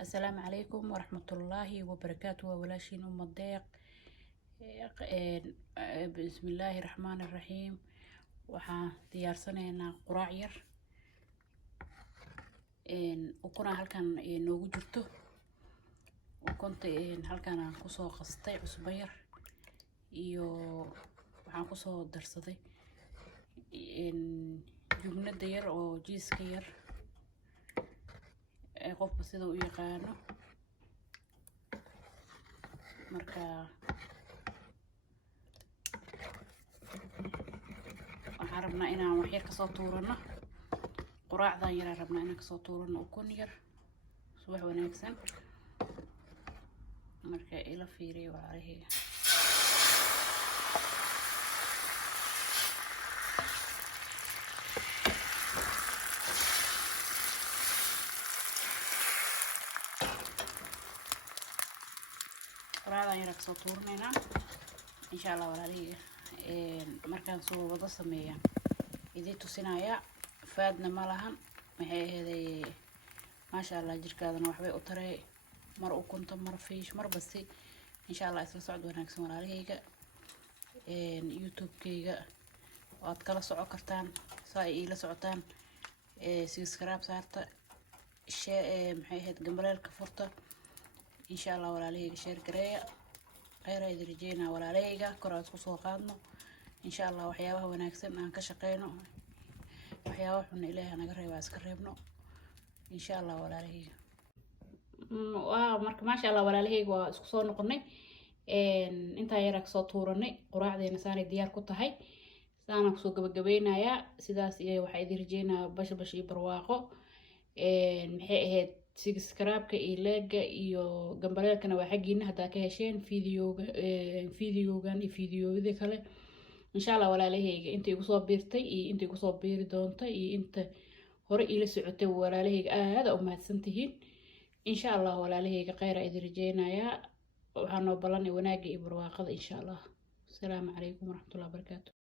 السلام عليكم ورحمة الله وبركاته ولاشين أم الضيق. بسم الله الرحمن الرحيم. waxaan diyaarsanaynaa quraac yar ukuna halkan noogu jirto ukunta halkan aan ku soo qastay cusbo yar iyo waxaan ku soo darsaday jubnada yar oo jiiska yar qofka sida uu yaqaano marka waxaan rabnaa inaan wax yar ka soo tuurano quraacdan yar aan rabnaa inaan ka soo tuurano ukun yar subax wanaagsan marka ila fiiriyo walaalahay quraacdan yar ka soo tuurnayna insha Allah walaalahay markaan soo wada sameeyaan idii tusinaya faadna ma lahan maxay ahaday maasha Allah jirkaadana waxbay u taray mar ukunta mar fiish mar basti insha Allah isla socod wanaagsan walaalahayga YouTube-kayga waad kala socon kartaan saa ay ila socotaan subscribe saarta share maxay ahayd gambalelka furta insha Allah walaalahayga share gareeya khayr ay dirjeena walaalahayga kor aad ku soo qaadno insha Allah waxyaabaha wanaagsan aan ka shaqeyno waxyaabaha xun Ilaahay naga reebaa iska reebno insha Allah walaalahayga marka maasha Allah walaalahayga waa isku soo noqonay inta yar ka soo tuuranay quraacdeena saanay diyaar ku tahay saana ku soo gabagabeynaya sidaas iyo waxa idin rajeynaa bash iyo barwaaqo maxay ahayd subscribe-ka iyo like-ga iyo gambalelkana waa xaqiina hadaa ka hesheen videogan iyo videoyada kale insha Allah walaalahayga inta igu soo biirtay iyo inta igu soo biiri doonta iyo inta hore ila socotay walaalahayga aad u mahadsantihiin insha Allah walaalahayga khayr ay idin rajeynaya waxaan noo balanay wanaaga iyo barwaaqada insha Allah. Assalaamu calaykum waraxmatullaahi wabarakaatuh.